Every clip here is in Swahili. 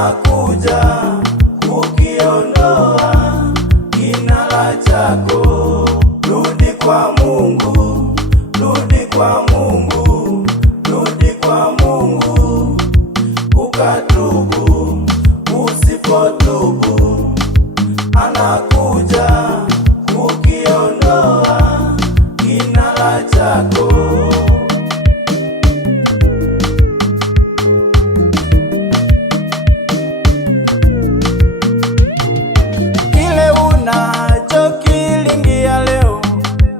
anakuja kukiondoa kinara chako. Rudi kwa Mungu, rudi kwa Mungu, rudi kwa Mungu, ukatubu. Usipotubu anakuja kukiondoa kinara chako. Kile unachokilingia leo,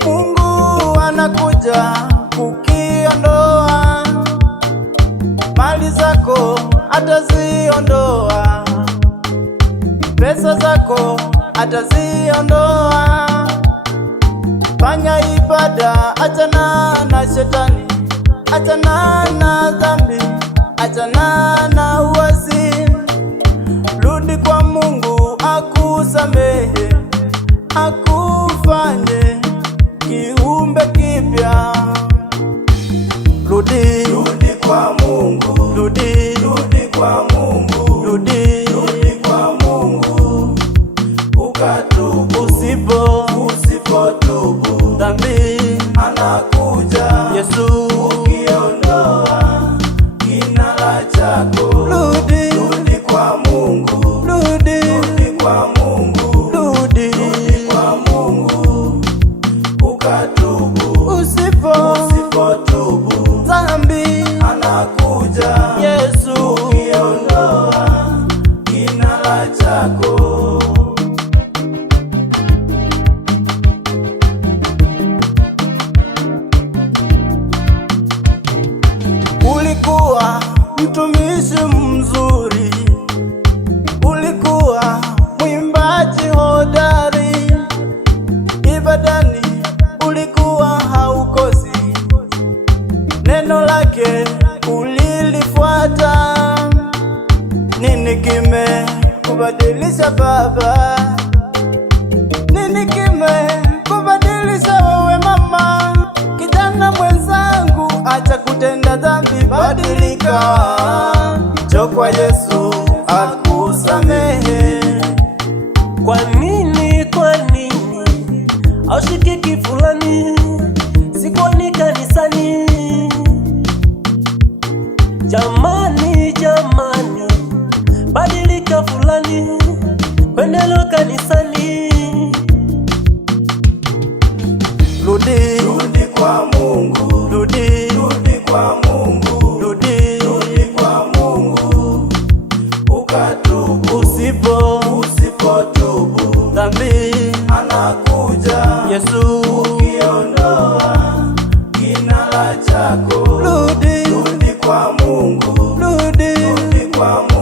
Mungu anakuja kukiondoa. Mali zako ataziondoa, pesa zako ataziondoa. Fanya ibada, achana na shetani, achana na dhambi, achana na uasi. Rudi kwa Mungu akusamehe, akufanye kiumbe kipya. Rudi kwa Mungu, rudi kwa Mungu, rudi kwa Mungu, ukatubu. Usipotubu dhambi anakuja Yesu ukiondoa kinara chako. Rudi kwa Mungu, rudi kwa Mungu, rudi kwa Mungu, ukatubu. Usipotubu dhambi anakuja Yesu ukiondoa kinara chako. Ulikuwa mtumishi mzuri, ulikuwa mwimbaji hodari, ibadani ulikuwa haukosi, neno lake ulilifuata. Nini kimekubadilisha baba? Nini kimekubadilisha wewe mama? Kijana mwenzangu, acha kutenda dhambi, badilika. Njoo kwa Yesu akusamehe. Kwa nini aushikiki fulani, sikuoni kanisani? Jamani, badilika fulani, kwendelo kanisani. Rudi kwa Mungu, rudi kwa Mungu, rudi kwa Mungu, ukatubu. Usipotubu dhambi anakuja Yesu ukiondoa kinara chako. Rudi kwa Mungu, rudi kwa Mungu.